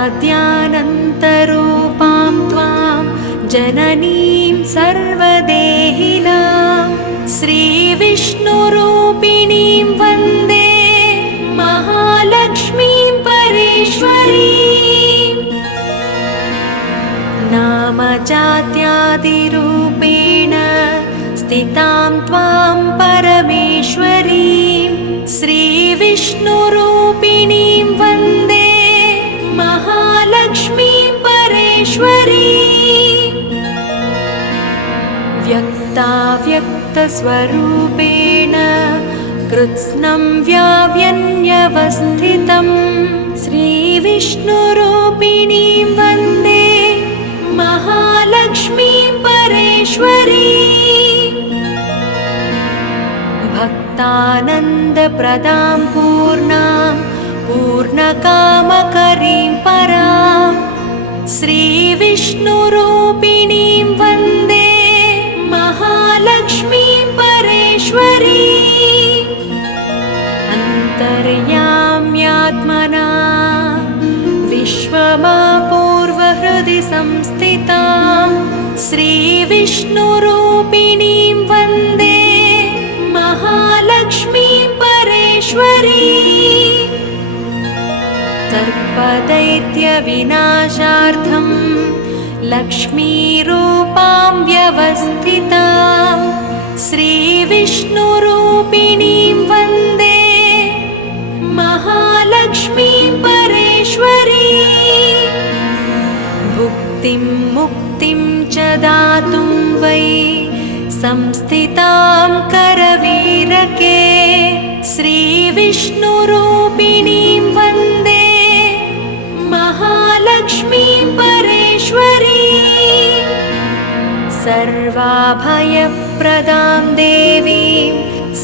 अनाद्यानन्तरूपां त्वां जननीं सर्वदेहिनां श्रीविष्णुरूपिणीं वन्दे महालक्ष्मीं परेश्वरीं। नामजात्यादिरूपेण स्थितां त्वां परमेश्वरीं श्रीविष्णुरूपिणीं वन्दे महालक्ष्मीं परेश्वरीं। व्यक्ताव्यक्तस्वरूपेण कृत्स्नं व्याव्यन्यवस्थितं श्रीविष्णुरूपिणीं वन्दे महालक्ष्मीं परेश्वरीं। भक्तानन्दप्रदां पूर्णां पूर्णकामकरीं परां श्रीविष्णुरूपिणीं वन्दे महालक्ष्मीं परेश्वरीं। अन्तर्याम्यात्मना विश्वमापूर्वहृदि संस्थितां श्रीविष्णुरूपिणीं वन्दे महालक्ष्मीं परेश्वरीं। सर्पदैत्यविनाशार्थं लक्ष्मीरूपां व्यवस्थितां श्रीविष्णुरूपिणीं वन्दे महालक्ष्मीं परेश्वरीं। भुक्तिं मुक्तिं च दातुं वै संस्थितां करवीरके श्रीविष्णुरूपिणीं वन्दे महालक्ष्मीं परेश्वरीं। सर्वाभयप्रदां देवीं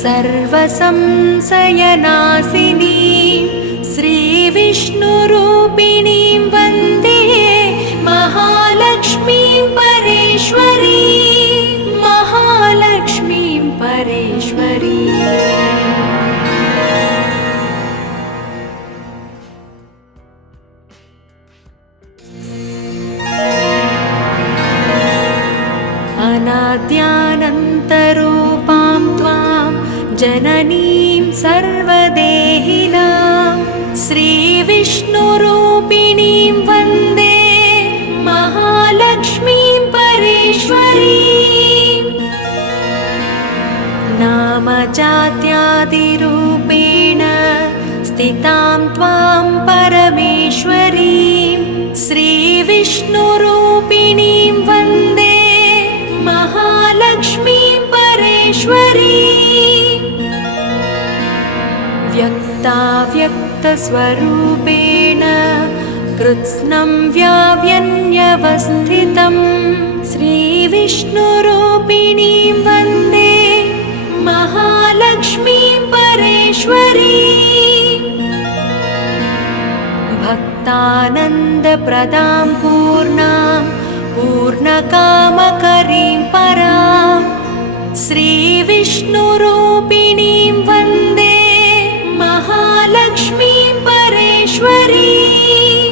सर्वसंशयनाशिनीं श्रीविष्णुरूपिणीं वन्दे महालक्ष्मीं परेश्वरीं। महालक्ष्मीं परेश्वरीं। अनाद्यानन्तरूपां त्वां जननीं सर्वदेहिनां श्रीविष्णुरूपिणीं वन्दे महालक्ष्मीं परेश्वरीं। नामजात्यादिरूपेण स्थितां त्वां परमेश्वरीं श्रीविष्णुरूपिणीं वन्दे महालक्ष्मीं परेश्वरीं। व्यक्ताव्यक्तस्वरूपेण कृत्स्नं व्याव्यन्यवस्थितं श्रीविष्णुरूपिणीं वन्दे महालक्ष्मीं परेश्वरीं। भक्तानन्दप्रदां पूर्णां पूर्णकामकरीं परां श्रीविष्णुरूपिणीं वन्दे महालक्ष्मीं परेश्वरीं।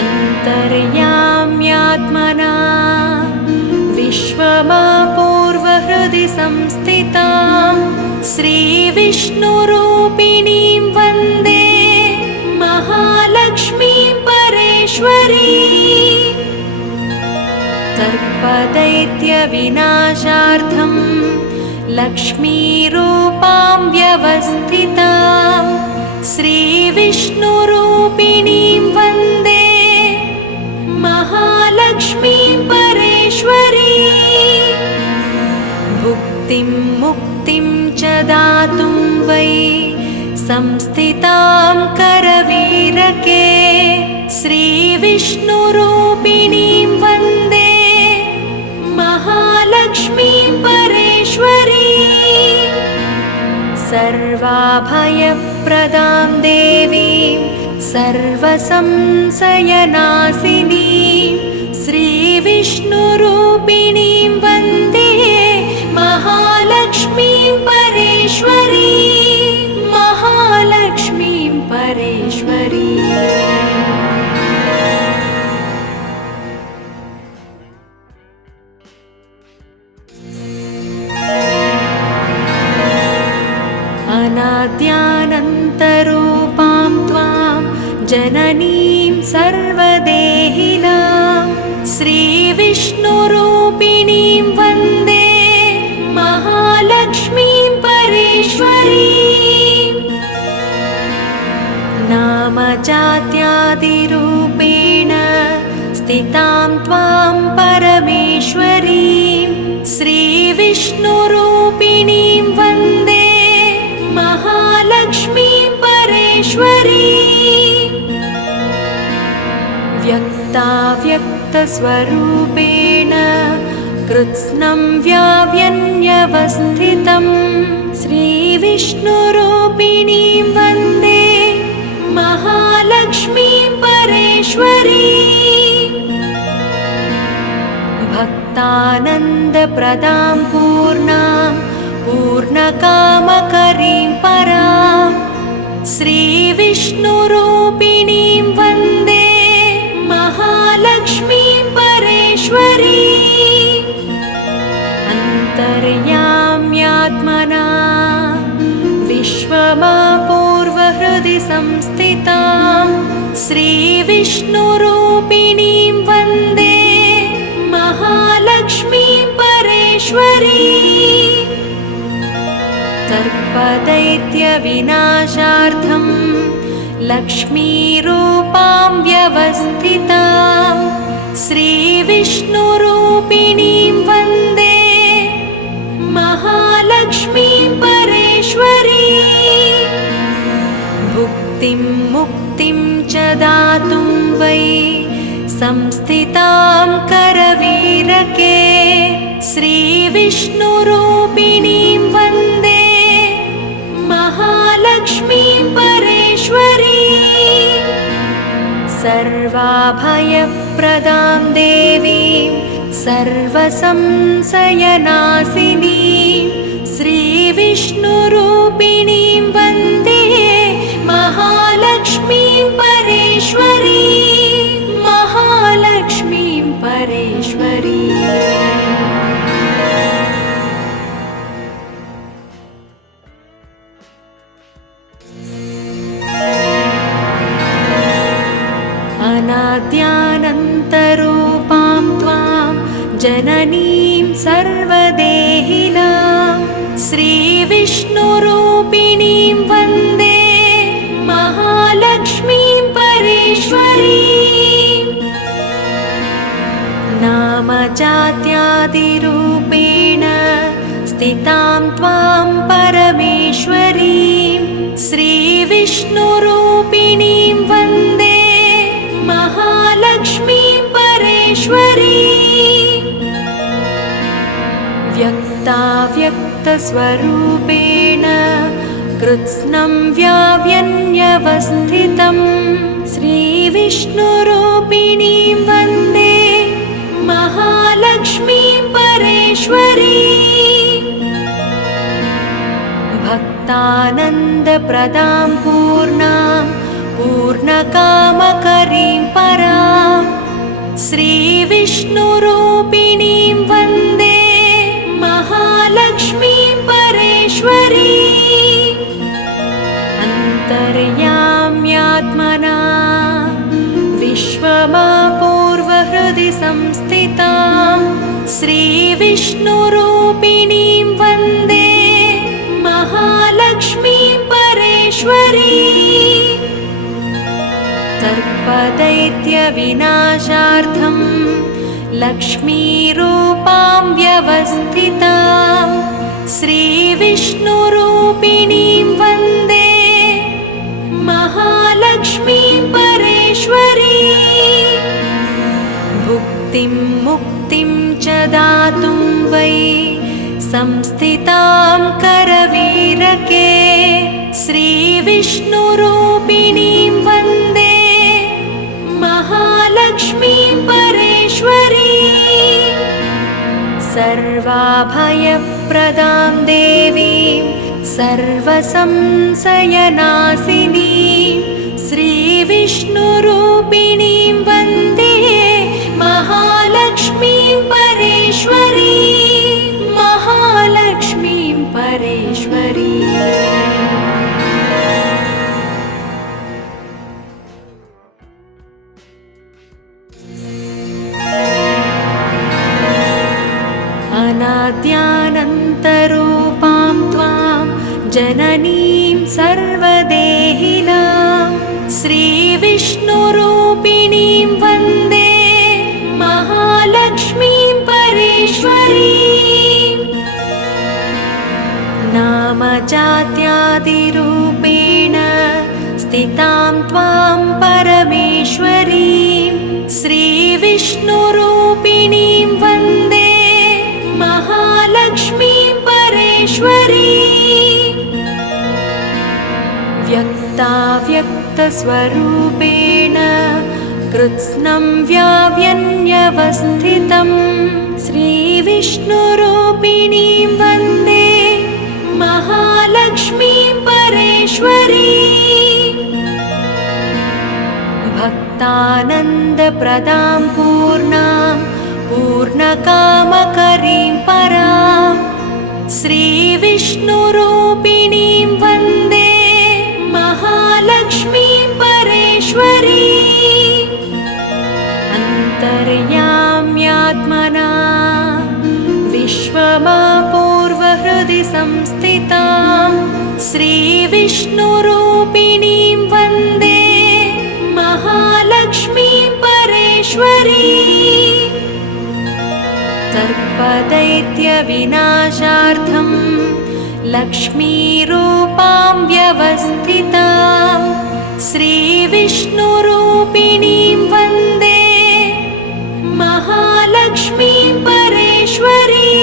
अन्तर्याम्यात्मना विश्वमापूर्वहृदि संस्थितां श्रीविष्णुरूपिणीं वन्दे महालक्ष्मीं परेश्वरीं। सर्पदैत्यविनाशार्थं लक्ष्मीरूपां व्यवस्थितां श्रीविष्णुरूपिणीं वन्दे महालक्ष्मीं परेश्वरीं। भुक्तिं मुक्तिं च दातुं वै संस्थितां करवीरके श्रीविष्णुरूपिणीं वन्दे महालक्ष्मीं परेश्वरीं। सर्वाभयप्रदां देवीं सर्वसंशयनाशिनीं श्रीविष्णुरूपिणीं वन्दे महालक्ष्मीं परेश्वरीं। महालक्ष्मीं परेश्वरीं। अनाद्यानन्तरूपां त्वां जननीं सर्वदेहिनां श्रीविष्णुरूपिणीं वन्दे महालक्ष्मीं परेश्वरीम्। नामजात्यादिरूपेण स्थितां त्वां परमेश्वरीं श्रीविष्णुरूपिणीं वन्दे महालक्ष्मीं परेश्वरीम्। व्यक्ताव्यक्तस्वरूपेण कृत्स्नं व्याव्यन्यवस्थितं श्रीविष्णुरूपिणीं वन्दे महालक्ष्मीं परेश्वरीम्। भक्तानन्दप्रदां पूर्णां पूर्णकामकरीं परां श्रीविष्णुरूपिणीं वन्दे महालक्ष्मीं परेश्वरीम्। अन्तर्याम्यात्मना विश्वमापूर्वहृदि संस्थितां श्रीविष्णुरूपिणीं वन्दे महालक्ष्मीं परेश्वरीम्। सर्पदैत्यविनाशार्थं लक्ष्मीरूपां व्यवस्थितां श्रीविष्णुरूपिणीं वन्दे महालक्ष्मीं परेश्वरीम्। भुक्तिं मुक्तिं च दातुं वै संस्थितां करवीरके श्रीविष्णुरूपिणीं वन्दे महालक्ष्मीं परेश्वरीम्। सर्वाभयप्रदां देवीं सर्वसंशयनाशिनीं श्रीविष्णुरूपिणीं वन्दे महालक्ष्मीं परेश्वरीं। महालक्ष्मीं परेश्वरीम्। अनाद्यानन्तरूपां त्वां जननीं सर्वदेहिनां श्रीविष्णुरूपिणीं वन्दे महालक्ष्मीं परेश्वरीम्। नामजात्यादिरूपेण स्थितां त्वां परमेश्वरीं श्रीविष्णुरूपिणीं वन्दे महालक्ष्मीं परेश्वरीम्। व्यक्ताव्यक्तस्वरूपेण कृत्स्नं व्याव्यन्यवस्थितं श्रीविष्णुरूपिणीं वन्दे महालक्ष्मीं परेश्वरीम्। भक्तानन्दप्रदां पूर्णां पूर्णकामकरीं परां श्रीविष्णुरूपिणीं वन्दे महालक्ष्मीं परेश्वरीम्। अन्तर्याम्यात्मना विश्वमापूर्वहृदि संस्थितां श्रीविष्णुरूपिणीं वन्दे महालक्ष्मीं परेश्वरीम्। सर्पदैत्यविनाशार्थं लक्ष्मीरूपां व्यवस्थितां श्रीविष्णुरूपिणीं वन्दे महालक्ष्मीं परेश्वरीम्। भुक्तिं मुक्तिं च दातुं वै संस्थितां करवीरके श्रीविष्णुरूपिणीं वन्दे महालक्ष्मीं परेश्वरीम्। सर्वाभयप्रदां देवीं सर्वसंशयनाशिनीं श्रीविष्णुरूपिणीं वन्दे महालक्ष्मीं परेश्वरीम्। महालक्ष्मीं परेश्वरीम्। स्थितां त्वां परमेश्वरीं श्रीविष्णुरूपिणीं वन्दे महालक्ष्मीं परेश्वरीं व्यक्ताव्यक्तस्वरूपेण कृत्स्नं व्याव्यन्यवस्थितं श्रीविष्णुरूपिणीं वन्दे महालक्ष्मीं परेश्वरीं भक्तानन्दप्रदां पूर्णां पूर्णकामकरीं परां श्रीविष्णुरूपिणीं वन्दे महालक्ष्मीं परेश्वरीं अन्तर्याम्यात्मना विश्वमापूर्वहृदि संस्थितां श्रीविष्णुरूपिणीं वन्दे महालक्ष्मीं परेश्वरीं सर्पदैत्यविनाशार्थं लक्ष्मीरूपां व्यवस्थितां श्रीविष्णुरूपिणीं वन्दे महालक्ष्मीं परेश्वरीं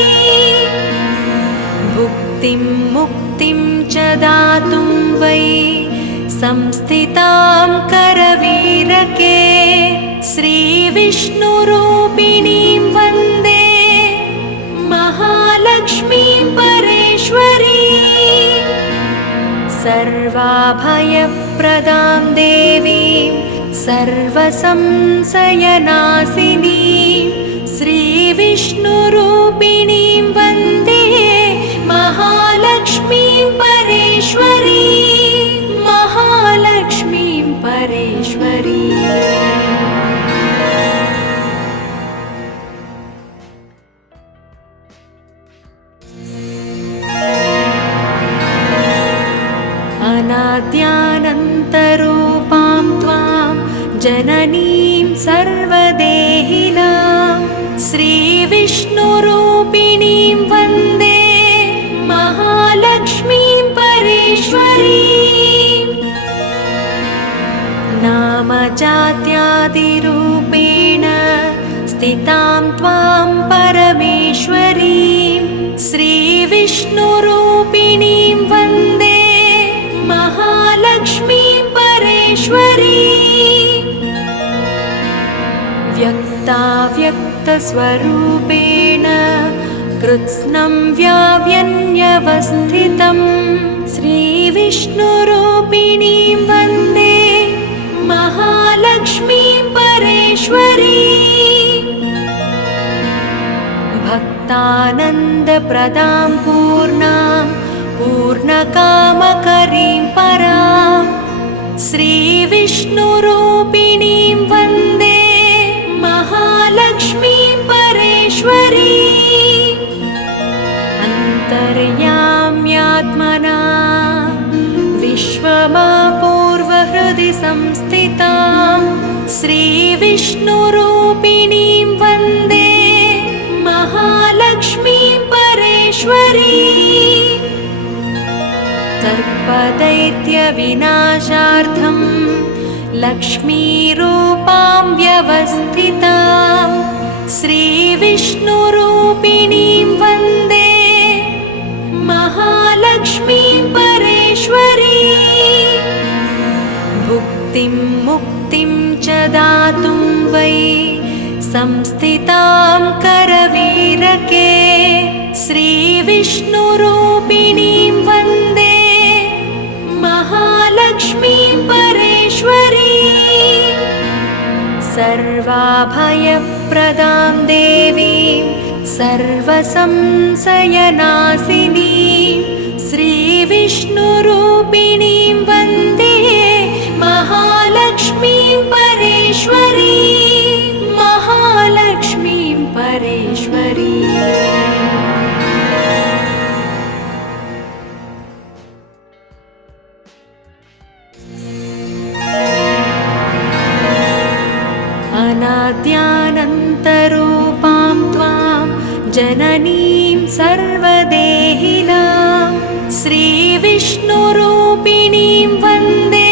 भुक्तिं मुक्तिं च दातुं वै संस्थितां करवीरके श्रीविष्णुरूपिणीं वन्दे महालक्ष्मीं परेश्वरीं सर्वाभयप्रदां देवीं सर्वसंशयनाशिनीं श्रीविष्णुरूपिणीं वन्दे महालक्ष्मीं परेश्वरीं महालक्ष्मीं परेश्वरीं अनाद्यानन्तरूपां त्वां जननीं सर्वदेहिनां श्रीविष्णुरूपिणीं वन्दे महालक्ष्मीं परेश्वरीं नामजात्यादिरूपेण स्थितां त्वां परमेश्वरीं श्रीविष्णुरूपिणीं वन्दे महालक्ष्मीं परेश्वरीं व्यक्ताव्यक्तस्वरूपेण कृत्स्नं व्याव्यन्यवस्थितं श्रीविष्णुरूपिणीं वन्दे महालक्ष्मीं परेश्वरीं भक्तानन्दप्रदां पूर्णां पूर्णकामकरीं परां श्रीविष्णुरूपिणीं वन्दे महालक्ष्मीं परेश्वरीं अन्तर्याम्यात्मना विश्वमापूर्वहृदि संस्थितां श्रीविष्णुरूपिणीं वन्दे महालक्ष्मीं परेश्वरीं सर्पदैत्यविनाशार्थं लक्ष्मीरूपां व्यवस्थितां श्रीविष्णुरूपिणीं वन्दे महालक्ष्मीं परेश्वरीं भुक्तिं मुक्तिं च दातुं वै संस्थितां करवीरके श्रीविष्णुरूपिणीं वन्दे महालक्ष्मीं परेश्वरीं सर्वाभयप्रदां देवीं सर्वसंशयनाशिनीं श्रीविष्णुरूपिणीं वन्दे महालक्ष्मीं परेश्वरीं महालक्ष्मीं परेश्वरीं अनाद्यानन्तरूपां त्वां जननीं सर्वदेहिनां श्रीविष्णुरूपिणीं वन्दे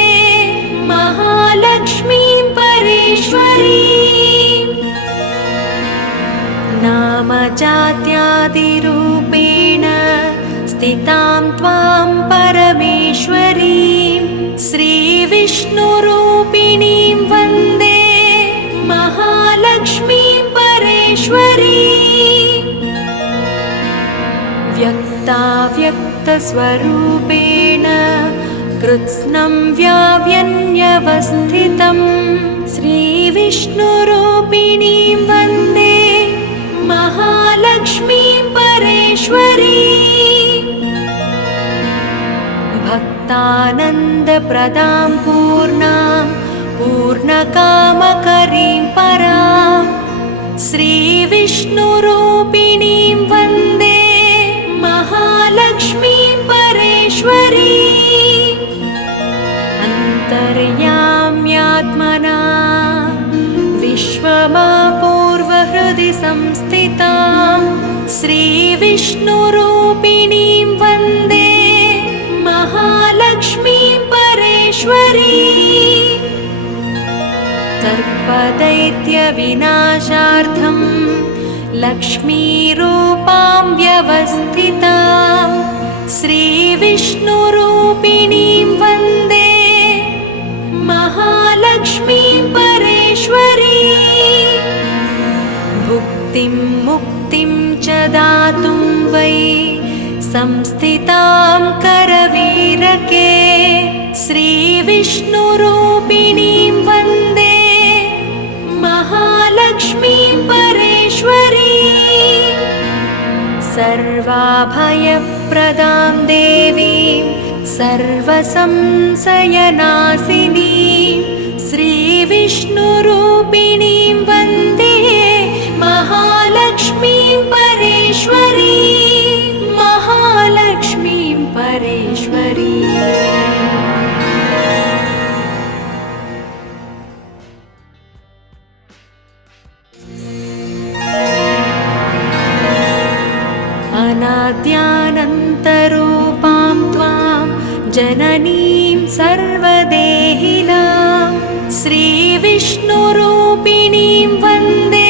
श्रीविष्णुरूपिणीं वन्दे महालक्ष्मीं परेश्वरीं व्यक्ताव्यक्तस्वरूपेण कृत्स्नं व्याव्यन्यवस्थितं श्रीविष्णुरूपिणीं वन्दे महालक्ष्मीं परेश्वरीं भक्तानन्दप्रदां पूर्णां पूर्णकामकरीं परां श्रीविष्णुरूपिणीं वन्दे महालक्ष्मीं परेश्वरीं अन्तर्याम्यात्मना विश्वमापूर्वहृदि संस्थितां श्रीविष्णुरूपिणीं वन्दे महालक्ष्मीं परेश्वरीं सर्पदैत्यविनाशार्थं लक्ष्मीरूपां व्यवस्थितां श्रीविष्णुरूपिणीं वन्दे महालक्ष्मीं परेश्वरीं भुक्तिं मुक्तिं च दातुं वै संस्थितां करवीरके श्रीविष्णुरूपिणीं वन्दे महालक्ष्मीं परेश्वरीं सर्वाभयप्रदां देवीं सर्वसंशयनाशिनीं श्रीविष्णुरूपिणीं वन्दे महालक्ष्मीं परेश्वरीं महालक्ष्मीं परेश्वरीं अनाद्यानन्तरूपां त्वां जननीं सर्वदेहिनां श्रीविष्णुरूपिणीं वन्दे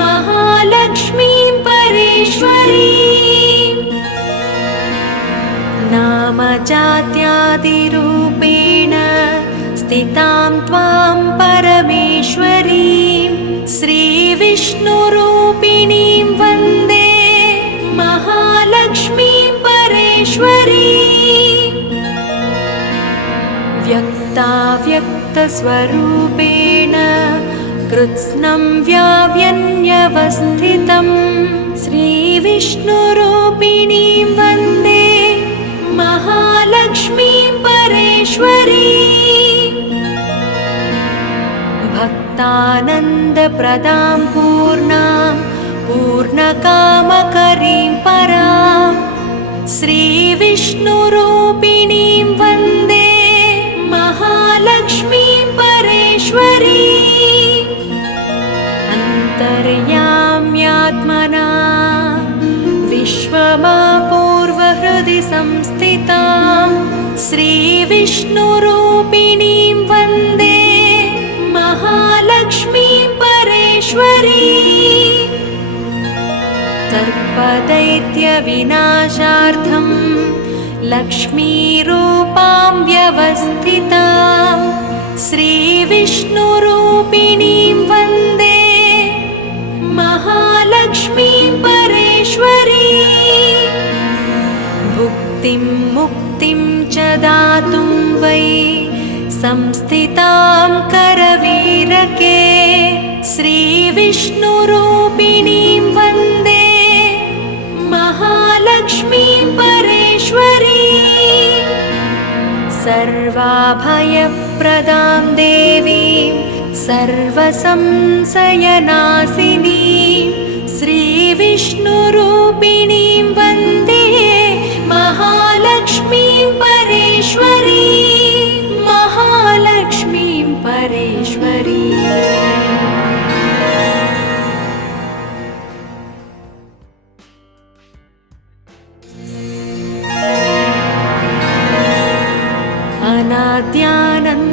महालक्ष्मीं परेश्वरीं नामजात्यादिरूपेण स्थितां त्वां परमेश्वरीं श्रीविष्णुरूपिणीं वन्दे महालक्ष्मीं परेश्वरीं व्यक्ताव्यक्तस्वरूपेण कृत्स्नं व्याव्यन्यवस्थितं श्रीविष्णुरूपिणीं वन्दे महालक्ष्मीं परेश्वरीं भक्तानन्दप्रदां पूर्णां पूर्णकामकरीं परां श्रीविष्णुरूपिणीं वन्दे महालक्ष्मीं परेश्वरीं अन्तर्याम्यात्मना विश्वमापूर्वहृदि संस्थितां श्रीविष्णुरूपिणीं वन्दे महालक्ष्मीं परेश्वरीं सर्पदैत्यविनाशार्थं लक्ष्मीरूपां व्यवस्थितां श्रीविष्णुरूपिणीं वन्दे महालक्ष्मीं परेश्वरीं भुक्तिं मुक्तिं च दातुं वै संस्थितां करवीरके श्रीविष्णुरूपिणीं वन्दे महालक्ष्मीं परेश्वरीं सर्वाभयप्रदां देवीं सर्वसंशयनाशिनीं श्रीविष्णुरूपिणीं वन्दे महालक्ष्मीं परेश्वरीं महालक्ष्मीं परेश्वरीं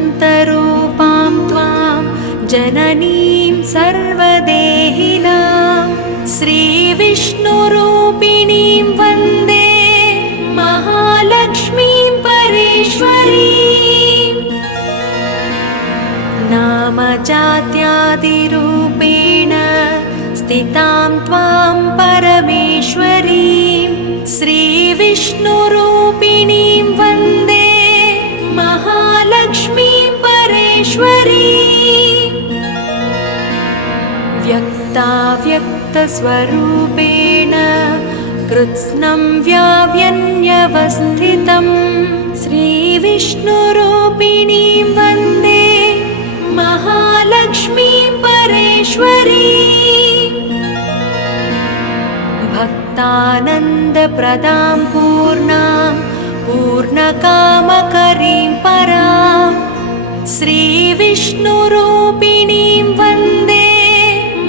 अनाद्यानन्तरूपां त्वां जननीं सर्वदेहिनां श्रीविष्णुरूपिणीं वन्दे महालक्ष्मीं परेश्वरीं त्वां परमेश्वरीं श्रीविष्णुरूपिणीं वन्दे महालक्ष्मीं परेश्वरीम् व्यक्ताव्यक्तस्वरूपेण कृत्स्नं व्याव्यन्यवस्थितं श्रीविष्णुरूपिणीं वन्दे महालक्ष्मीं परेश्वरीम् भक्तानन्दप्रदां पूर्णां पूर्णकामकरीं परां श्रीविष्णुरूपिणीं वन्दे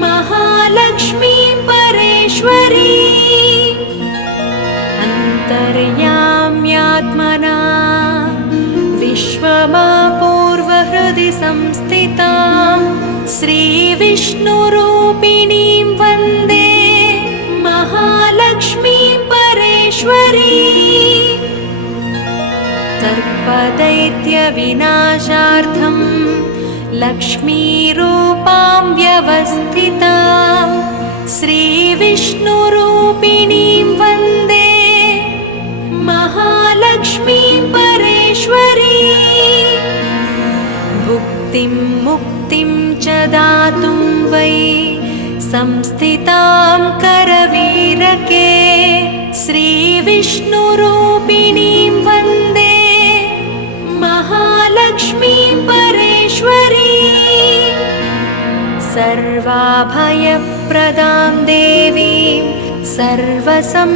महालक्ष्मीं परेश्वरीम् अन्तर्याम्यात्मना विश्वमापूर्वहृदि संस्थितां श्रीविष्णुरूपिणीं वन्दे महालक्ष्मीं परेश्वरीम् सर्पदैत्यविनाशार्थं लक्ष्मीरूपां व्यवस्थितां श्रीविष्णुरूपिणीं वन्दे महालक्ष्मीं परेश्वरीम् भुक्तिं मुक्तिं च दातुं वै संस्थितां करवीरके श्रीविष्णुरूपिणीं वन्दे महालक्ष्मीं परेश्वरीम् सर्वाभयप्रदां देवीं सर्वसंशयनाशिनीं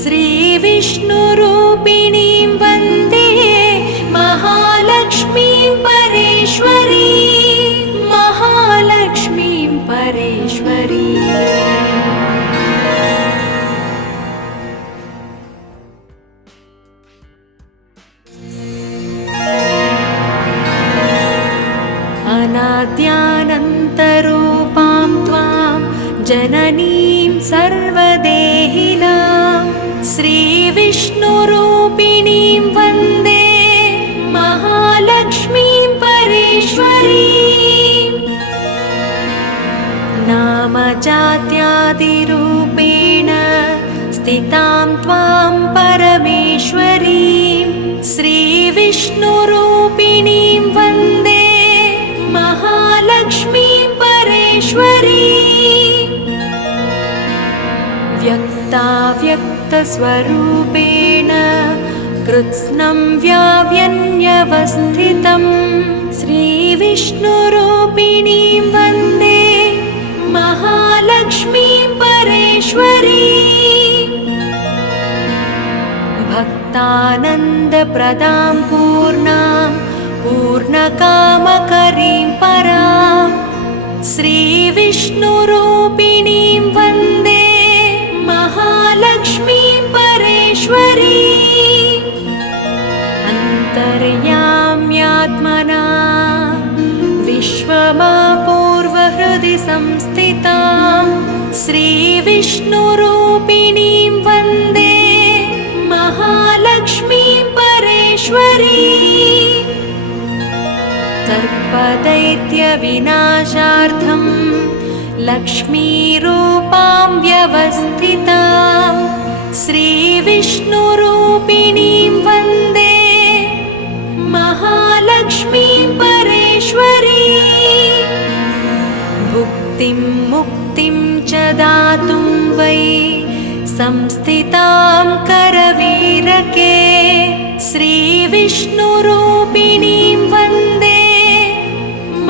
श्रीविष्णुरूपिणीं वन्दे महालक्ष्मीं परेश्वरीम् महालक्ष्मीं परेश्वरीम् अनाद्यानन्तरूपां त्वां जननीं सर्वदेहिनां श्रीविष्णुरूपिणीं वन्दे महालक्ष्मीं परेश्वरीम् नामजात्यादिरूपेण स्थितां त्वां परमेश्वरीं श्रीविष्णुरूपिणीं वन्दे महालक्ष्मीं परेश्वरीम् व्यक्ताव्यक्तस्वरूपेण कृत्स्नं व्याव्यन्यवस्थितं श्रीविष्णुरूपिणीं वन्दे महालक्ष्मीं परेश्वरीम् भक्तानन्दप्रदां पूर्णां पूर्णकामकरीं परां श्रीविष्णुरूपिणीं वन्दे महालक्ष्मीं परेश्वरीम् अन्तर्याम्यात्मना विश्वमापूर्वहृदि संस्थितां श्रीविष्णुरूपिणीं वन्दे महालक्ष्मीं परेश्वरीम् सर्पदैत्यविनाशार्थं लक्ष्मीरूपां व्यवस्थितां श्रीविष्णुरूपिणीं वन्दे महालक्ष्मीं परेश्वरीम् भुक्तिं मुक्तिं च दातुं वै संस्थितां करवीरके श्रीविष्णुरूपिणीं वन्दे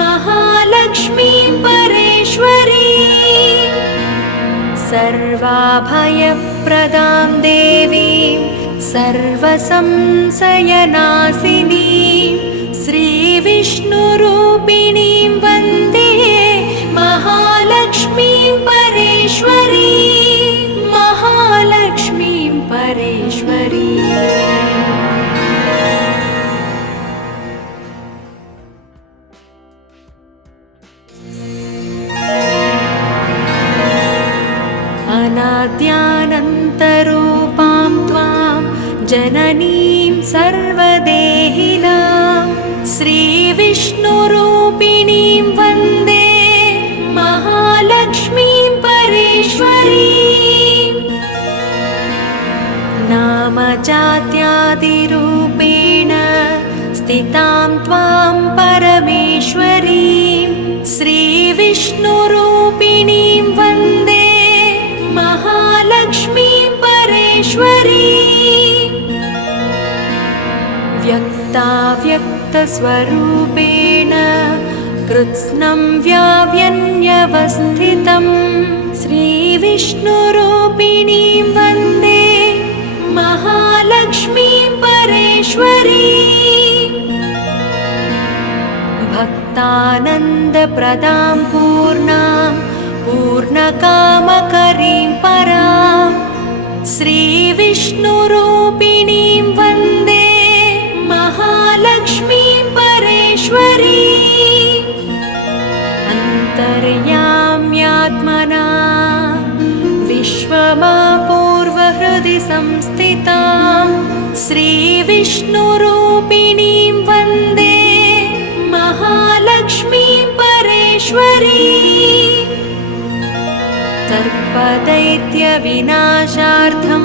महालक्ष्मीं परेश्वरीम् सर्वाभयप्रदां देवीं सर्वसंशयनाशिनीं श्रीविष्णुरूपिणीं वन्दे महालक्ष्मीं परेश्वरीम् महालक्ष्मीं परेश्वरीम् अनाद्यानन्तरूपां त्वां जननीं सर्वदेहिनां श्रीविष्णुरूपिणीं वन्दे परेश्वरी व्यक्ताव्यक्तस्वरूपेण कृत्स्नं व्याव्यन्यवस्थितं श्रीविष्णुरूपिणीं वन्दे महालक्ष्मीं परेश्वरी भक्तानन्दप्रदां पूर्णां पूर्णकामकरीं परां श्रीविष्णुरूपिणीं वन्दे महालक्ष्मीं परेश्वरी अन्तर्याम्यात्मना विश्वमापूर्वहृदि संस्थितां श्रीविष्णुरूपिणीं वन्दे महालक्ष्मीं परेश्वरी सर्पदैत्यविनाशार्थं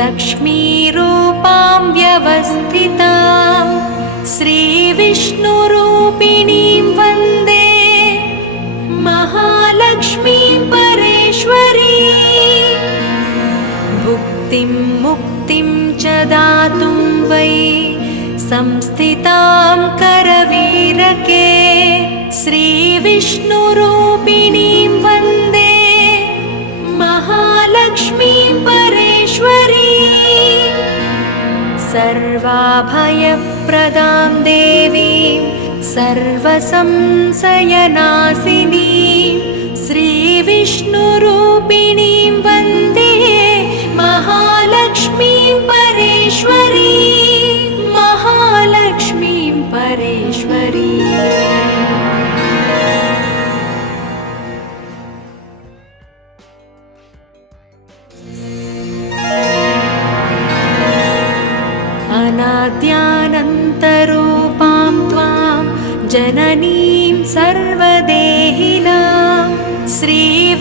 लक्ष्मीरूपां व्यवस्थितां श्रीविष्णुरूपिणीं वन्दे महालक्ष्मीं परेश्वरी भुक्तिं मुक्तिं च दातुं वै संस्थितां करवीरके श्रीविष्णुरूपिणीं वन्दे महालक्ष्मीं परेश्वरी सर्वाभयप्रदां देवीं सर्वसंशयनाशिनीं श्रीविष्णुरूपिणीं वन्दे महालक्ष्मीं परेश्वरी महालक्ष्मीं परेश्वरी अनाद्यानन्तरूपां त्वां जननीं सर्वदेहिनां श्रीविष्णुरूपिणीं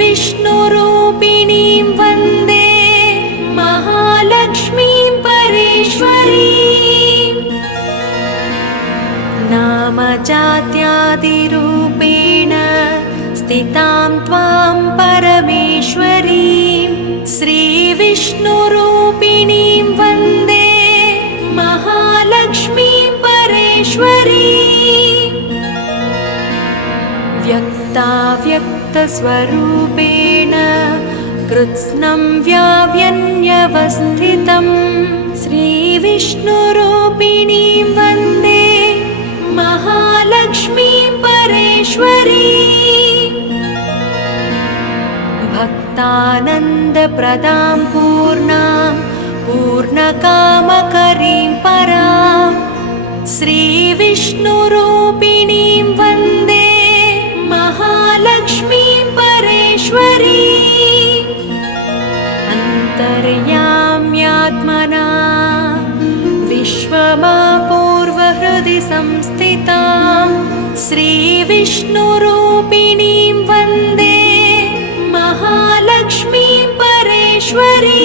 वन्दे महालक्ष्मीं परेश्वरी नामजात्यादिरूपेण स्थितां त्वां परमेश्वरीं श्रीविष्णुरूपिणीं वन्दे महालक्ष्मीं परेश्वरी व्यक्ताव्यक्तस्वरूपेण कृत्स्नं व्याव्यन्यवस्थितं श्रीविष्णुरूपिणीं वन्दे महालक्ष्मीं परेश्वरी भक्तानन्दप्रदां पूर्णां पूर्णकामकरीं परां श्रीविष्णुरूपिणीं वन्दे महालक्ष्मीं परेश्वरी अन्तर्याम्यात्मना विश्वमापूर्वहृदि संस्थितां श्रीविष्णुरूपिणीं वन्दे महालक्ष्मीं परेश्वरी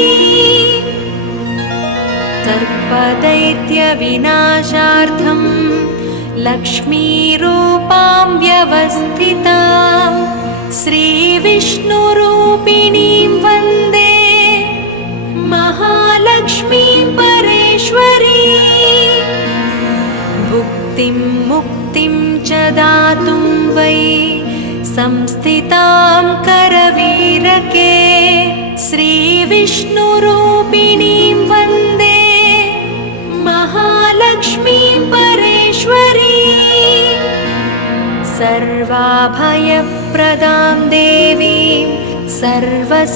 सर्पदैत्यविनाशार्थं लक्ष्मीरूपां व्यवस्थितां श्रीविष्णुरूपिणीं वन्दे महालक्ष्मीं परेश्वरी भुक्तिं मुक्तिं च दातुं वै संस्थितां करवीरके श्रीविष्णुरूपिणीं वन्दे महालक्ष्मीं परेश्वरी सर्वाभयप्रदां देवीं सर्वसंशयनाशिनीं